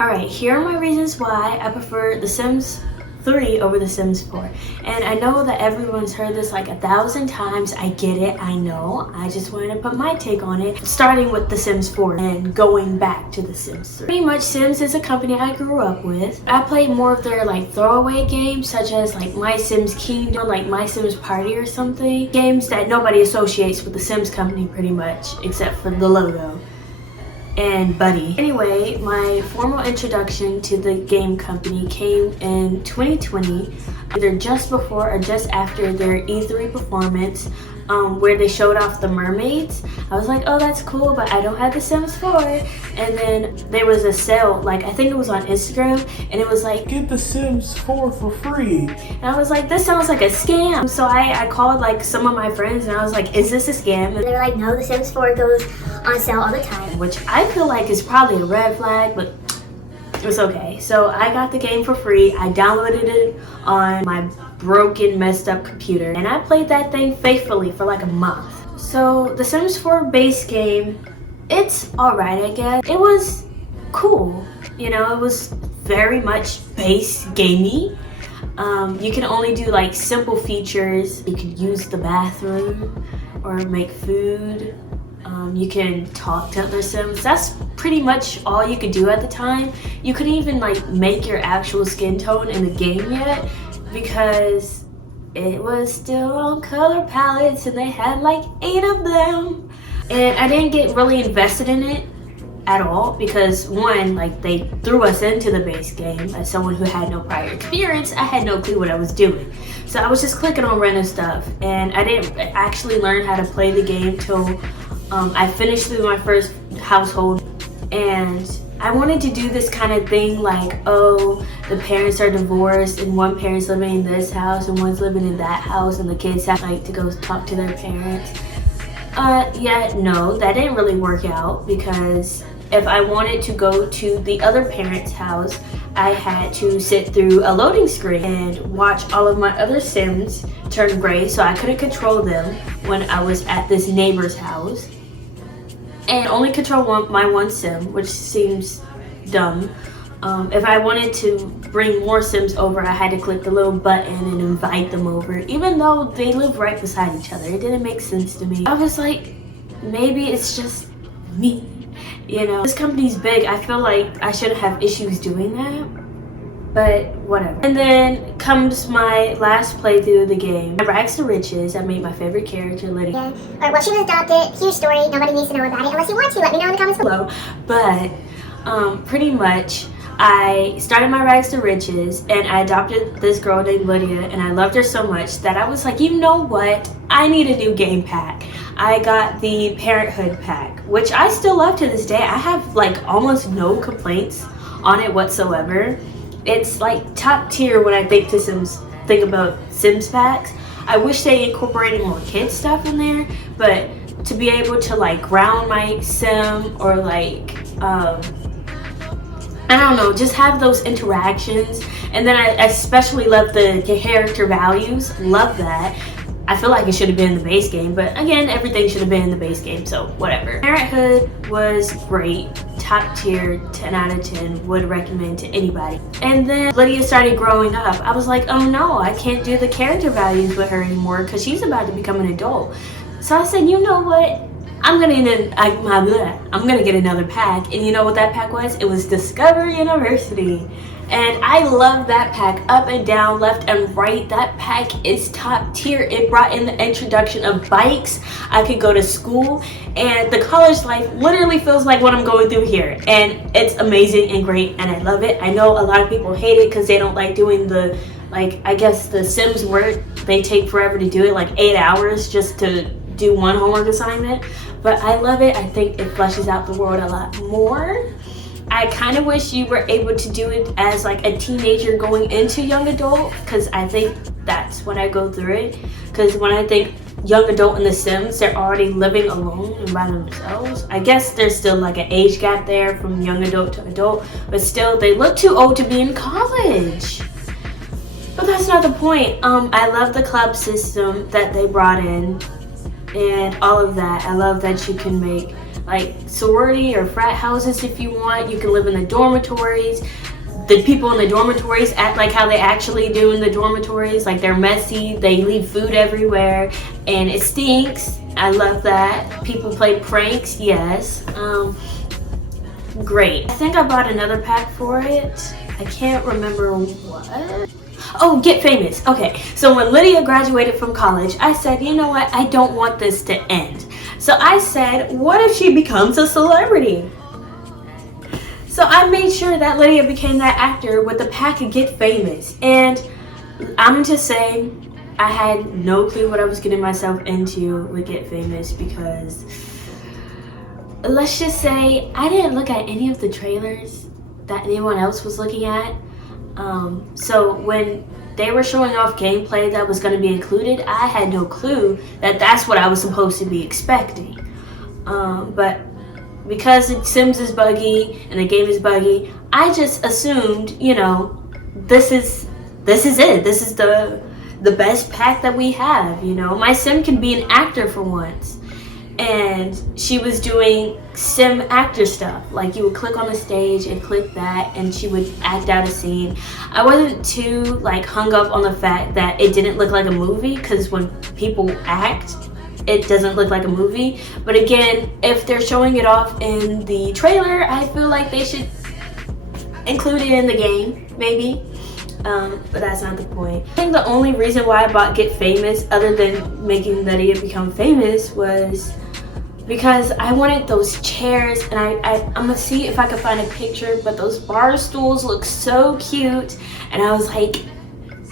Alright, here are my reasons why I prefer The Sims 3 over The Sims 4. And I know that everyone's heard this like 1,000 times. I get it, I know. I just wanted to put my take on it, starting with The Sims 4 and going back to The Sims 3. Pretty much Sims is a company I grew up with. I played more of their like throwaway games, such as like My Sims Kingdom, like My Sims Party or something. Games that nobody associates with The Sims company pretty much, except for the logo and Buddy. Anyway, my formal introduction to the game company came in 2020, either just before or just after their E3 performance, where they showed off the mermaids. I was like, oh, that's cool, but I don't have The Sims 4. And then there was a sale, like I think it was on Instagram, and it was like, get The Sims 4 for free. And I was like, this sounds like a scam. So I called like some of my friends and I was like, is this a scam? And they were like, no, The Sims 4 goes on sale all the time. Which I feel like is probably a red flag, but it was okay. So I got the game for free. I downloaded it on my broken, messed up computer, and I played that thing faithfully for like a month. So the Sims 4 base game, it's alright, I guess. It was cool. You know, it was very much base gamey. You can only do like simple features. You can use the bathroom or make food. You can talk to other Sims. That's pretty much all you could do at the time. You couldn't even like make your actual skin tone in the game yet because it was still on color palettes and they had like 8 of them. And I didn't get really invested in it at all because one, like they threw us into the base game. As someone who had no prior experience, I had no clue what I was doing. So I was just clicking on random stuff and I didn't actually learn how to play the game till I finished through my first household. And I wanted to do this kind of thing like, oh, the parents are divorced and one parent's living in this house and one's living in that house and the kids have like to go talk to their parents. Yeah, no, that didn't really work out because if I wanted to go to the other parent's house, I had to sit through a loading screen and watch all of my other Sims turn gray, so I couldn't control them when I was at this neighbor's house. And only control my one Sim, which seems dumb. If I wanted to bring more Sims over, I had to click the little button and invite them over, even though they live right beside each other. It didn't make sense to me. I was like, maybe it's just me. You know, this company's big. I feel like I shouldn't have issues doing that, but whatever. And then comes my last playthrough of the game. Rags to Riches. I made my favorite character, Lydia. Yeah. Alright, well, she was adopted. Huge story. Nobody needs to know about it unless you want to. Let me know in the comments below. But pretty much, I started my Rags to Riches and I adopted this girl named Lydia, and I loved her so much that I was like, you know what? I need a new game pack. I got the Parenthood pack, which I still love to this day. I have like almost no complaints on it whatsoever. It's like top tier when I think about Sims packs. I wish they incorporated more kids stuff in there, but to be able to like ground my Sim or like I don't know, just have those interactions. And then I especially love the character values. Love that. I feel like it should have been in the base game, but again, everything should have been in the base game, so whatever. Parenthood was great. Top tier, 10 out of 10, would recommend to anybody. And then Lydia started growing up. I was like, oh no, I can't do the character values with her anymore because she's about to become an adult. So I said, you know what? I'm gonna get another pack. And you know what that pack was? It was Discover University. And I love that pack, up and down, left and right. That pack is top tier. It brought in the introduction of bikes. I could go to school, and the college life literally feels like what I'm going through here. And it's amazing and great, and I love it. I know a lot of people hate it because they don't like doing the, like, I guess the Sims work. They take forever to do it, like 8 hours just to do one homework assignment. But I love it. I think it fleshes out the world a lot more. I kind of wish you were able to do it as like a teenager going into young adult, because I think that's when I go through it. Because when I think young adult in The Sims, they're already living alone and by themselves. I guess there's still like an age gap there from young adult to adult, but still they look too old to be in college. But that's not the point. I love the club system that they brought in and all of that. I love that you can make like sorority or frat houses if you want. You can live in the dormitories. The people in the dormitories act like how they actually do in the dormitories. Like, they're messy, they leave food everywhere, and it stinks. I love that. People play pranks, yes. Great. I think I bought another pack for it. I can't remember what. Oh, Get Famous. Okay, so when Lydia graduated from college, I said, you know what? I don't want this to end. So I said, what if she becomes a celebrity? So I made sure that Lydia became that actor with the pack of Get Famous. And I'm just saying, I had no clue what I was getting myself into with Get Famous, because let's just say I didn't look at any of the trailers that anyone else was looking at. So when they were showing off gameplay that was going to be included, I had no clue that that's what I was supposed to be expecting. But because Sims is buggy and the game is buggy, I just assumed, you know, this is it. This is the best pack that we have. You know, my Sim can be an actor for once. And she was doing Sim actor stuff. Like, you would click on the stage and click that, and she would act out a scene. I wasn't too like hung up on the fact that it didn't look like a movie, because when people act, it doesn't look like a movie. But again, if they're showing it off in the trailer, I feel like they should include it in the game, maybe. But that's not the point. I think the only reason why I bought Get Famous, other than making Lydia become famous, was because I wanted those chairs, and I'm gonna see if I can find a picture, but those bar stools look so cute, and I was like,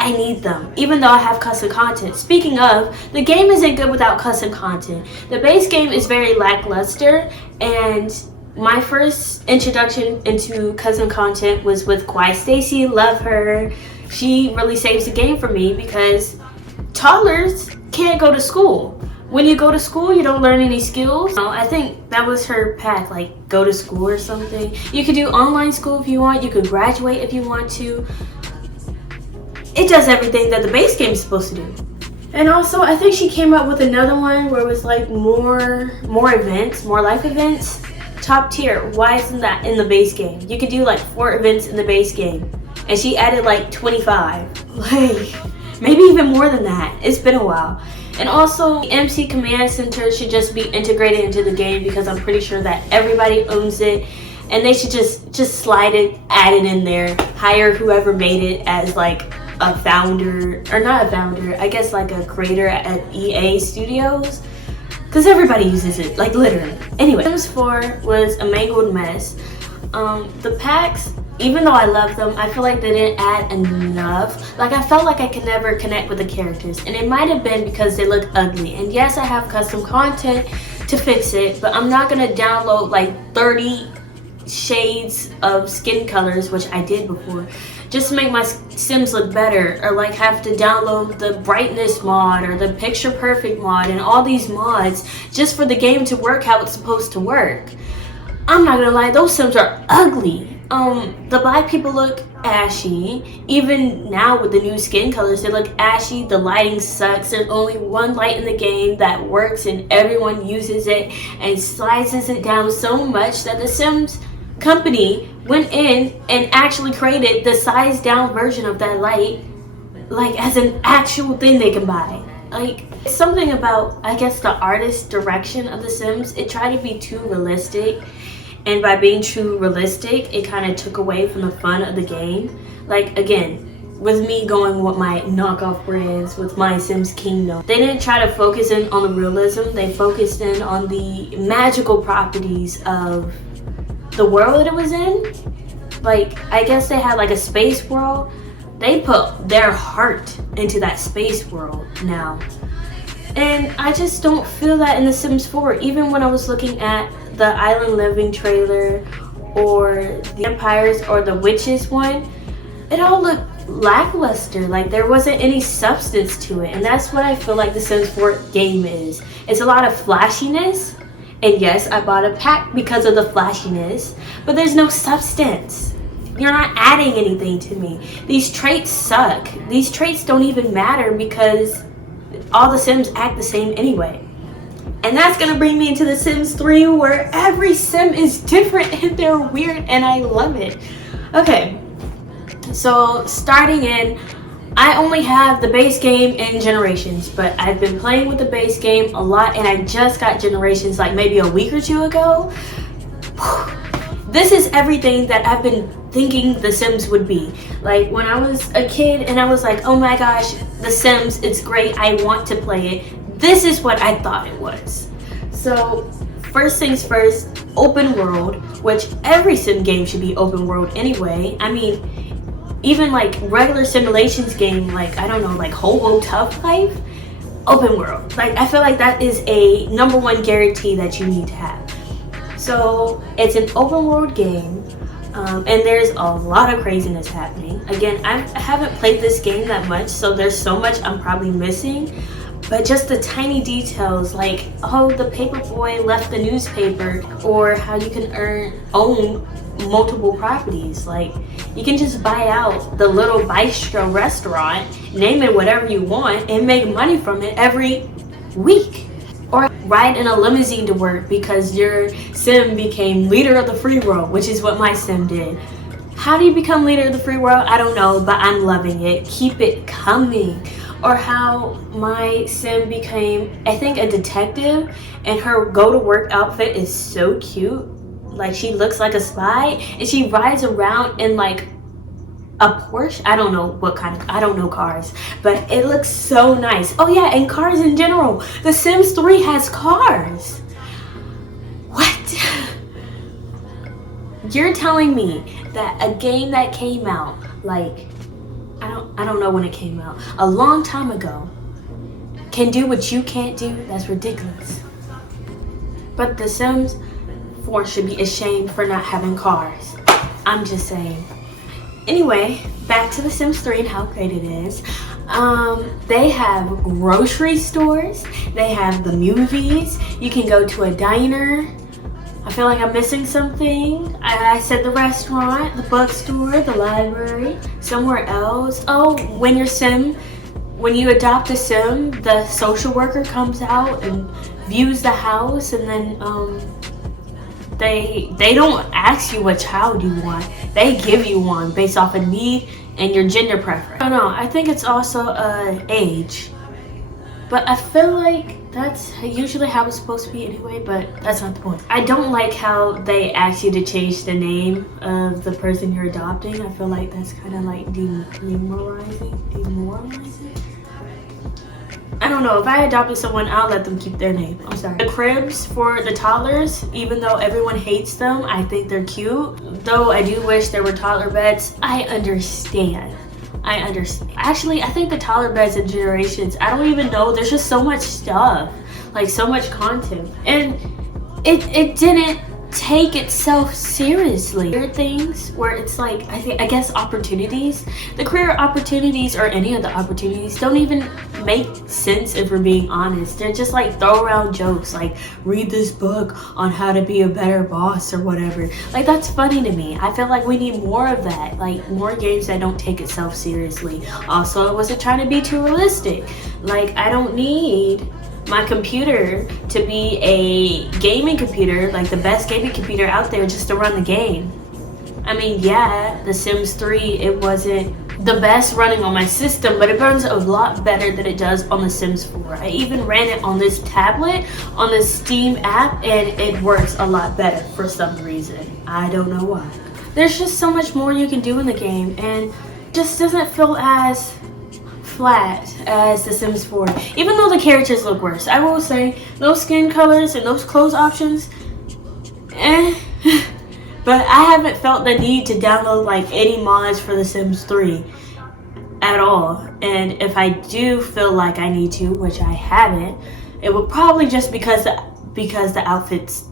I need them, even though I have custom content. Speaking of, the game isn't good without custom content. The base game is very lackluster, and my first introduction into custom content was with Kwai Stacy. Love her. She really saves the game for me, because toddlers can't go to school. When you go to school, you don't learn any skills. I think that was her path, like go to school or something. You could do online school if you want. You could graduate if you want to. It does everything that the base game is supposed to do. And also, I think she came up with another one where it was like more events, more life events. Top tier. Why isn't that in the base game? You could do like 4 events in the base game, and she added like 25. Like, maybe even more than that. It's been a while. And also, the MC Command Center should just be integrated into the game, because I'm pretty sure that everybody owns it, and they should just slide it, add it in there, hire whoever made it as like a founder, or not a founder, I guess like a creator at EA Studios, because everybody uses it, like literally. Anyway, Sims 4 was a mangled mess. The packs, even though I love them, I feel like they didn't add enough. Like, I felt like I could never connect with the characters, and it might have been because they look ugly. And yes, I have custom content to fix it, but I'm not gonna download like 30 shades of skin colors, which I did before, just to make my Sims look better, or like have to download the brightness mod or the picture perfect mod and all these mods just for the game to work how it's supposed to work. I'm not gonna lie, those Sims are ugly. The black people look ashy. Even now with the new skin colors, they look ashy. The lighting sucks. There's only one light in the game that works, and everyone uses it and slices it down so much that the Sims company went in and actually created the sized down version of that light, like as an actual thing they can buy. Like, it's something about, I guess, the artist direction of The Sims. It tried to be too realistic, and by being too realistic, it kind of took away from the fun of the game. Like, again, with me going with my knockoff brands, with My Sims Kingdom, they didn't try to focus in on the realism. They focused in on the magical properties of the world that it was in. Like, I guess they had like a space world. They put their heart into that space world now. And I just don't feel that in The Sims 4. Even when I was looking at the Island Living trailer, or the Empires, or the Witches one, it all looked lackluster. Like, there wasn't any substance to it. And that's what I feel like The Sims 4 game is. It's a lot of flashiness. And yes, I bought a pack because of the flashiness, but there's no substance. You're not adding anything to me. These traits suck. These traits don't even matter because all the Sims act the same anyway. And that's gonna bring me into The Sims 3, where every sim is different and they're weird and I love it. Okay, so starting in, I only have the base game and Generations, but I've been playing with the base game a lot and I just got Generations like maybe a week or two ago. This is everything that I've been thinking The Sims would be. Like when I was a kid and I was like, oh my gosh, The Sims, it's great, I want to play it. This is what I thought it was. So first things first, open world, which every sim game should be open world anyway. I mean, even like regular simulations game, like I don't know, like Hobo Tough Life, open world. Like I feel like that is a #1 guarantee that you need to have. So it's an open world game, and there's a lot of craziness happening. Again, I haven't played this game that much, so there's so much I'm probably missing. But just the tiny details, like, oh, the paper boy left the newspaper, or how you can own multiple properties. Like, you can just buy out the little bistro restaurant, name it whatever you want, and make money from it every week. Or ride in a limousine to work because your sim became leader of the free world, which is what my sim did. How do you become leader of the free world? I don't know, but I'm loving it. Keep it coming. Or how my sim became, I think, a detective, and her go-to-work outfit is so cute. Like, she looks like a spy, and she rides around in like a Porsche. I don't know what kind of, I don't know cars, but it looks so nice. Oh yeah, and cars in general. The Sims 3 has cars. What? You're telling me that a game that came out like, I don't know when it came out, a long time ago, can do what you can't do? That's ridiculous. But The Sims 4 should be ashamed for not having cars. I'm just saying. Anyway, back to The Sims 3 and how great it is. They have grocery stores, they have the movies, you can go to a diner. I feel like I'm missing something. I said the restaurant, the bookstore, the library, somewhere else. Oh, when you adopt a sim, the social worker comes out and views the house, and then they don't ask you what child you want. They give you one based off of need and your gender preference. I don't know, I think it's also age. But I feel like that's usually how it's supposed to be anyway, but that's not the point. I don't like how they ask you to change the name of the person you're adopting. I feel like that's kind of like demoralizing. I don't know, if I adopted someone, I'll let them keep their name. I'm sorry. The cribs for the toddlers, even though everyone hates them, I think they're cute. Though I do wish there were toddler beds. I understand. Actually, I think the toddler beds in Generations, I don't even know, there's just so much stuff, like so much content, and it didn't take itself seriously. There are things where it's like, I guess opportunities, the career opportunities or any of the opportunities don't even make sense if we're being honest. They're just like throw around jokes, like read this book on how to be a better boss or whatever. Like, that's funny to me. I feel like we need more of that, like more games that don't take itself seriously. Also, I wasn't trying to be too realistic. Like, I don't need my computer to be a gaming computer, like the best gaming computer out there, just to run the game. I mean, yeah, The Sims 3, it wasn't the best running on my system, but it runs a lot better than it does on The Sims 4. I even ran it on this tablet, on the Steam app, and it works a lot better for some reason. I don't know why. There's just so much more you can do in the game, and just doesn't feel as flat as The Sims 4, even though the characters look worse. I will say, those skin colors and those clothes options, but I haven't felt the need to download like any mods for The Sims 3 at all. And if I do feel like I need to, which I haven't, it would probably just because the outfits,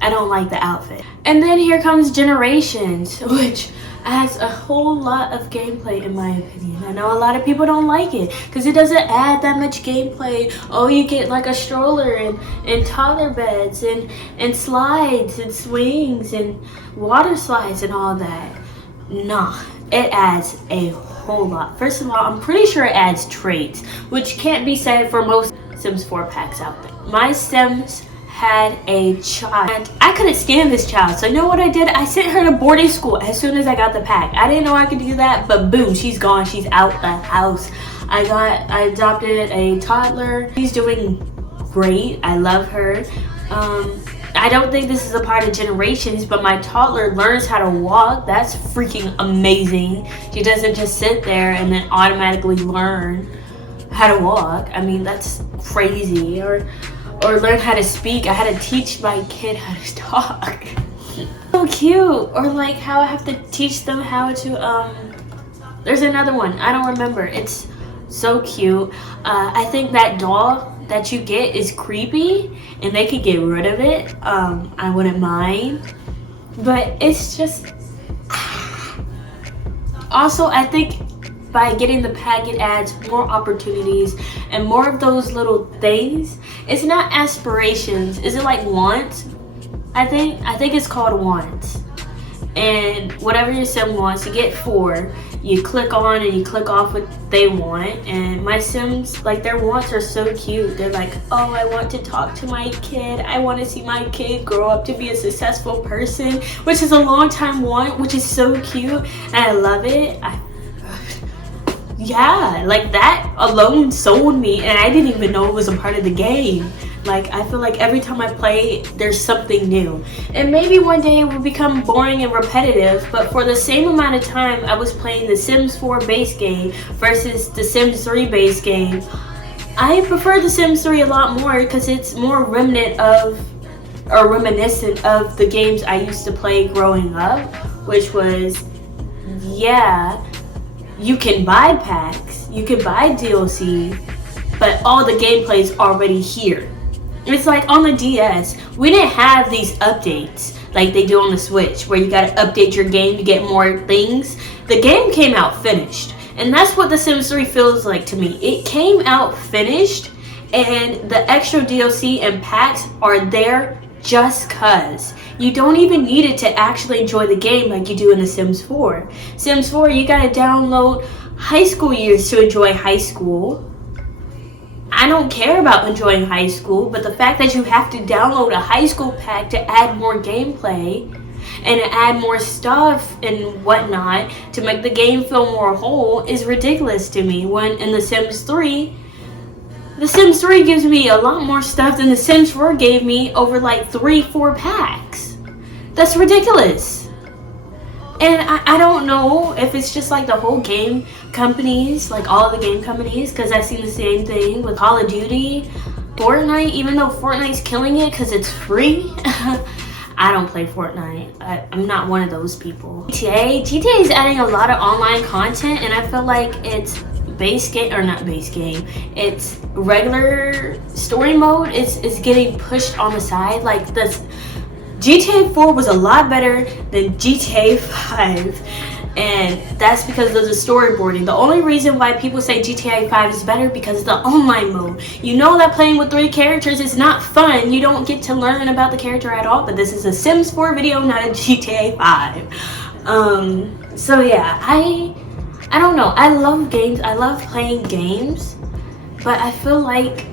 I don't like the outfit. And then here comes Generations, which adds a whole lot of gameplay in my opinion. I know a lot of people don't like it because it doesn't add that much gameplay. Oh, you get like a stroller and toddler beds and slides and swings and water slides and all that. Nah, it adds a whole lot. First of all, I'm pretty sure it adds traits, which can't be said for most Sims 4 packs out there. my Sims had a child, and I couldn't stand this child. So you know what I did? I sent her to boarding school as soon as I got the pack. I didn't know I could do that, but boom, she's gone. She's out the house. I adopted a toddler. She's doing great. I love her. I don't think this is a part of generations, but my toddler learns how to walk. That's freaking amazing. She doesn't just sit there and then automatically learn how to walk. I mean, that's crazy. Or learn how to speak. I had to teach my kid how to talk. So cute. Or like how I have to teach them how to, there's another one. I don't remember. It's so cute. I think that doll that you get is creepy and they could get rid of it. I wouldn't mind. But it's just... Also, I think by getting the pack, it adds more opportunities and more of those little things. It's not aspirations. Is it like wants? I think it's called wants. And whatever your sim wants, you get 4. You click on and you click off what they want. And my Sims, like, their wants are so cute. They're like, oh, I want to talk to my kid. I want to see my kid grow up to be a successful person, which is a long time want, which is so cute. And I love it. Yeah, like that alone sold me, and I didn't even know it was a part of the game. Like, I feel like every time I play, there's something new. And maybe one day it will become boring and repetitive, but for the same amount of time I was playing the Sims 4 base game versus the Sims 3 base game, I prefer the Sims 3 a lot more because it's more reminiscent of the games I used to play growing up, which was, yeah, you can buy packs, you can buy DLC, but all the gameplay is already here. It's like on the DS, we didn't have these updates like they do on the Switch, where you gotta update your game to get more things. The game came out finished, and that's what The Sims 3 feels like to me. It came out finished, and the extra DLC and packs are there just cause. You don't even need it to actually enjoy the game like you do in The Sims 4. Sims 4, you gotta download high school years to enjoy high school. I don't care about enjoying high school, but the fact that you have to download a high school pack to add more gameplay and add more stuff and whatnot to make the game feel more whole is ridiculous to me. When in The Sims 3 gives me a lot more stuff than The Sims 4 gave me over like 3-4 packs. That's ridiculous. And I don't know if it's just like the whole game companies, like all the game companies, because I've seen the same thing with Call of Duty, Fortnite, even though Fortnite's killing it because it's free. I don't play Fortnite. I'm not one of those people. GTA is adding a lot of online content, and I feel like it's it's regular story mode. It's getting pushed on the side. Like this, GTA 4 was a lot better than GTA 5, and that's because of the storyboarding. The only reason why people say GTA 5 is better because of the online mode. You know that playing with 3 characters is not fun. You don't get to learn about the character at all, but this is a Sims 4 video, not a GTA 5. So yeah, I don't know. I love games. I love playing games, but I feel like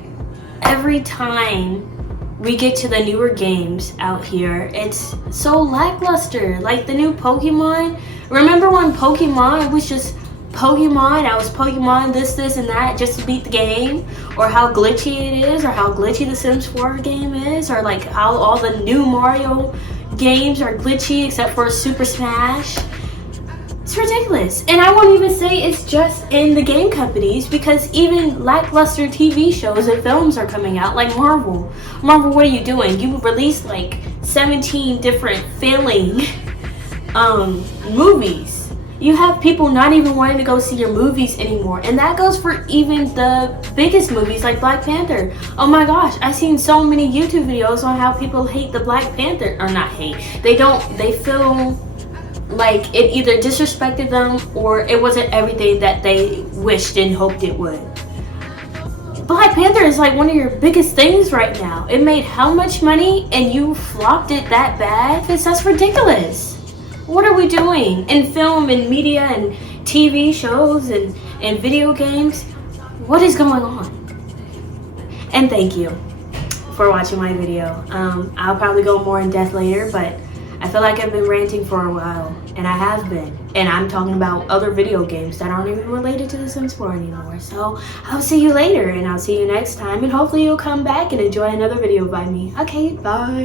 every time we get to the newer games out here, it's so lackluster. Like the new Pokemon. Remember when Pokemon was just Pokemon? I was Pokemon this, and that just to beat the game? Or how glitchy it is, or how glitchy the Sims 4 game is, or like how all the new Mario games are glitchy except for Super Smash. It's ridiculous. And I won't even say it's just in the game companies, because even lackluster TV shows and films are coming out, like Marvel. Marvel, what are you doing? You released like 17 different failing movies. You have people not even wanting to go see your movies anymore. And that goes for even the biggest movies like Black Panther. Oh my gosh, I've seen so many YouTube videos on how people hate the Black Panther, or not hate. They feel like it either disrespected them or it wasn't everything that they wished and hoped it would. Black Panther is like one of your biggest things right now. It made how much money and you flopped it that bad? That's ridiculous. What are we doing in film and media and TV shows and video games? What is going on? And thank you for watching my video. I'll probably go more in depth later, but I feel like I've been ranting for a while, and I have been. And I'm talking about other video games that aren't even related to The Sims 4 anymore. So I'll see you later, and I'll see you next time, and hopefully you'll come back and enjoy another video by me. Okay, bye.